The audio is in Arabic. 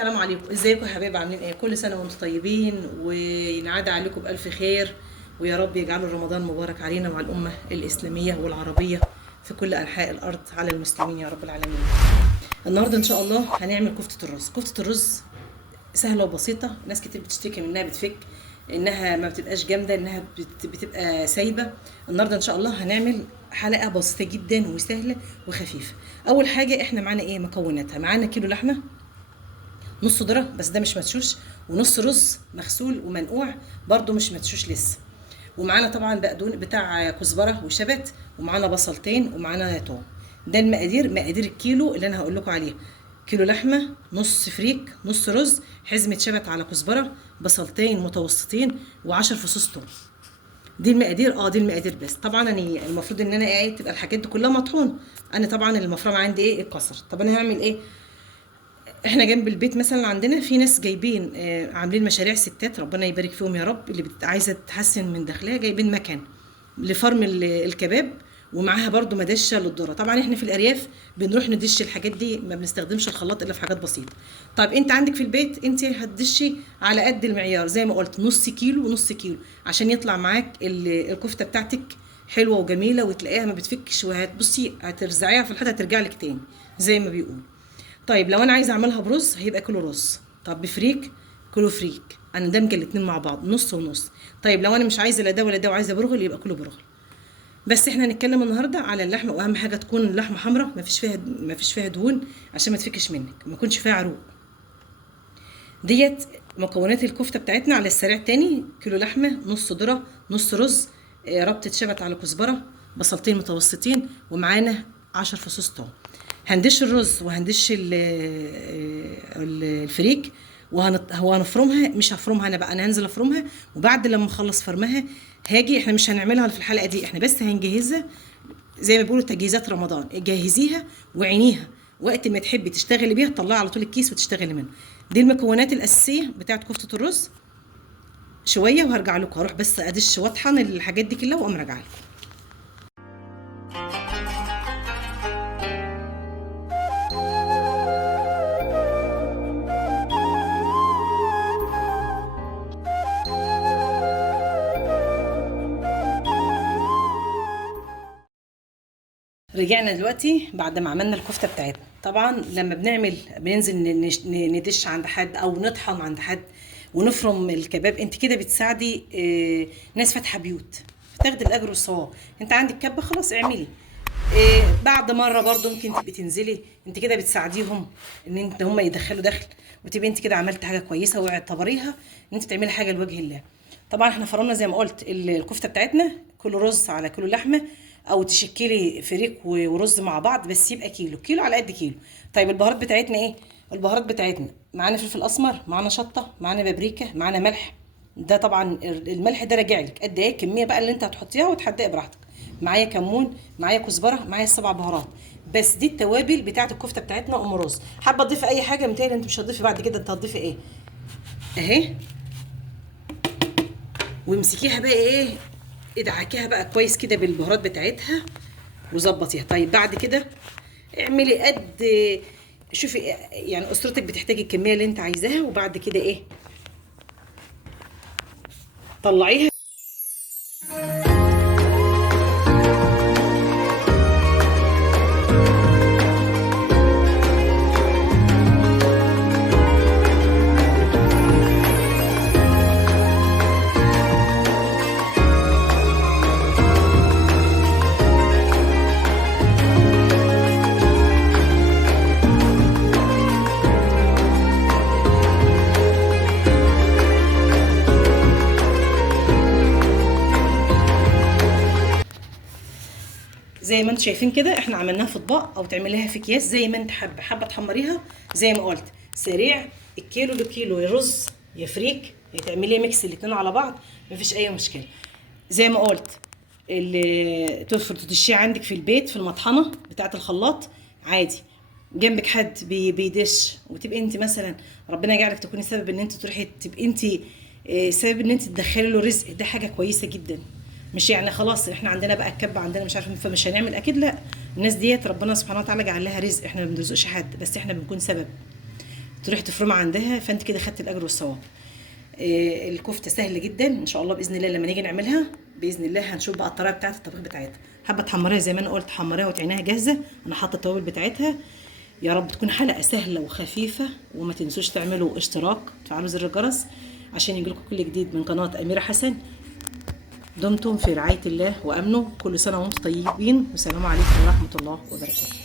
السلام عليكم، ازيكم يا حبايبي؟ عاملين ايه؟ كل سنه وانتم طيبين وينعاد عليكم بالف خير، ويا رب يجعلوا رمضان مبارك علينا وعلى الامه الاسلاميه والعربيه في كل انحاء الارض على المسلمين يا رب العالمين. النهارده ان شاء الله هنعمل كفته الرز. كفته الرز سهله وبسيطه، ناس كتير بتشتكي منها بتفك انها ما بتبقاش جامده، انها بتبقى سايبه. النهارده ان شاء الله هنعمل حلقه بسيطه جدا وسهله وخفيفه. اول حاجه احنا معانا ايه مكوناتها؟ معانا كيلو لحمه، نص ذره بس ده مش مدشوش، ونص رز مغسول ومنقوع برده مش مدشوش لسه، ومعانا طبعا بقدون بتاع كزبره وشبت، ومعانا بصلتين، ومعانا توم. ده المقادير، مقادير الكيلو اللي انا هقول لكم عليها: كيلو لحمه، نص فريك، نص رز، حزمه شبت على كزبره، بصلتين متوسطين، و10 فصوص توم. دي المقادير، دي المقادير. بس طبعا انا المفروض ان انا ايه تبقى الحاجات دي كلها مطحونه. انا طبعا المفرمه عندي ايه اتكسر. طب انا هعمل ايه؟ احنا جنب البيت مثلا عندنا في ناس جايبين عاملين مشاريع ستات، ربنا يبارك فيهم يا رب، اللي عايزه تحسن من دخلها، جايبين مكان لفرم الكباب، ومعاها برضو مدشه للذره. طبعا احنا في الارياف بنروح ندش الحاجات دي، ما بنستخدمش الخلاط الا في حاجات بسيطه. طيب انت عندك في البيت انت هتدشي على قد المعيار زي ما قلت، نص كيلو ونص كيلو، عشان يطلع معاك الكفته بتاعتك حلوه وجميله، وتلاقيها ما بتفكش، وهتبصي هترزعيها في الحيطه هترجع لك تاني زي ما بيقول. طيب لو انا عايزه اعملها برز هيبقى كيلو رز. طب بفريك، كيلو فريك، انا دامجه الاتنين مع بعض نص ونص. طيب لو انا مش عايزه لا ده ولا ده وعايزه برغل يبقى كيلو برغل. بس احنا هنتكلم النهارده على اللحمه، واهم حاجه تكون اللحمه حمراء، ما فيش فيها دهون عشان ما تفكش منك، ما يكونش فيها عروق. ديت مكونات الكفته بتاعتنا على السريع تاني: كيلو لحمه، نص ذره، نص رز، ربطه شبت على كزبره، بصلتين متوسطين، ومعانا 10 فصوص توم. هندش الرز وهندش الفريك، وهنفرمها. مش هفرمها انا بقى، انا هنزل افرمها، وبعد لما اخلص فرمها هاجي. احنا مش هنعملها في الحلقه دي، احنا بس هنجهزها زي ما بيقولوا تجهيزات رمضان. جهزيها وعينيها، وقت ما تحبي تشتغلي بيها تطلعي على طول الكيس وتشتغلي منه. دي المكونات الاساسيه بتاعت كفته الرز. شويه وهرجع لكم، هروح بس ادش واطحن الحاجات دي كلها واقوم راجعه لكم. رجعنا دلوقتي بعد ما عملنا الكفته بتاعتنا. طبعا لما بننزل ندش عند حد او نطحن عند حد ونفرم الكباب، انت كده بتساعدي ناس فاتحه بيوت، تاخدي الاجر والثواب. انت عندك كبه خلاص اعملي. بعد مره برضو ممكن تبقي تنزلي، انت كده بتساعديهم ان هم يدخلوا دخل، وتبقي انت كده عملت حاجه كويسه، واعتبريها ان انت بتعملي حاجه لوجه الله. طبعا احنا فرمنا زي ما قلت الكفته بتاعتنا كيلو رز على كيلو لحمه، او تشكلي فريك ورز مع بعض، بس يبقى كيلو كيلو على قد كيلو. طيب البهارات بتاعتنا ايه؟ البهارات بتاعتنا معانا فلفل اسمر، معانا شطه، معانا بابريكا، معانا ملح. ده طبعا الملح ده راجع لك قد ايه الكميه بقى اللي انت هتحطيها وتحدقي براحتك. معايا كمون، معايا كزبره، معايا السبع بهارات. بس دي التوابل بتاعت الكفته بتاعتنا ام رز. حابه تضيفي اي حاجه؟ متهيألي انت مش هتضيفي بعد كده، انت هتضيفي ايه؟ اهي. وامسكيها بقى ايه، ادعكيها بقى كويس كده بالبهارات بتاعتها وظبطيها. طيب بعد كده اعملي قد، شوفي يعني اسرتك بتحتاجي الكميه اللي انت عايزاها، وبعد كده ايه طلعيها. زي ما انتم شايفين كده احنا عملناها في اطباق، او تعمليها في اكياس زي ما انت حابه تحمريها. زي ما قلت سريع، الكيلو لكيلو، يا رز يا فريك، يا تعملي ميكس الاتنين على بعض، مفيش اي مشكله. زي ما قلت اللي تدشيه عندك في البيت في المطحنه بتاعه الخلاط عادي، جنبك حد بيدش، وتبقي انت مثلا ربنا يجعلك تكوني سبب ان انت تروحي تبقي انت سبب ان انت تدخلي له رزق. ده حاجه كويسه جدا. مش يعني خلاص احنا عندنا بقى الكب عندنا مش عارفه فمش هنعمل، اكيد لا. الناس ديت ربنا سبحانه وتعالى جعل لها رزق، احنا ما بنرزقش حد، بس احنا بنكون سبب. تروح تفرمها عندها، فانت كده خدت الاجر والثواب. الكفته سهله جدا ان شاء الله باذن الله. لما نيجي نعملها باذن الله هنشوف بقى الطريقه بتاعه الطبيخ بتاعتها. حابه تحمريها زي ما انا قلت حمريها وتعينها جاهزه، انا حاطه التوابل بتاعتها. يا رب تكون حلقه سهله وخفيفه، وما تنسوش تعملوا اشتراك، تفعلوا زر الجرس عشان يجيلكم كل جديد من قناه اميره حسن. دمتم في رعايه الله وامنه، كل سنه وانتم طيبين، والسلام عليكم ورحمه الله وبركاته.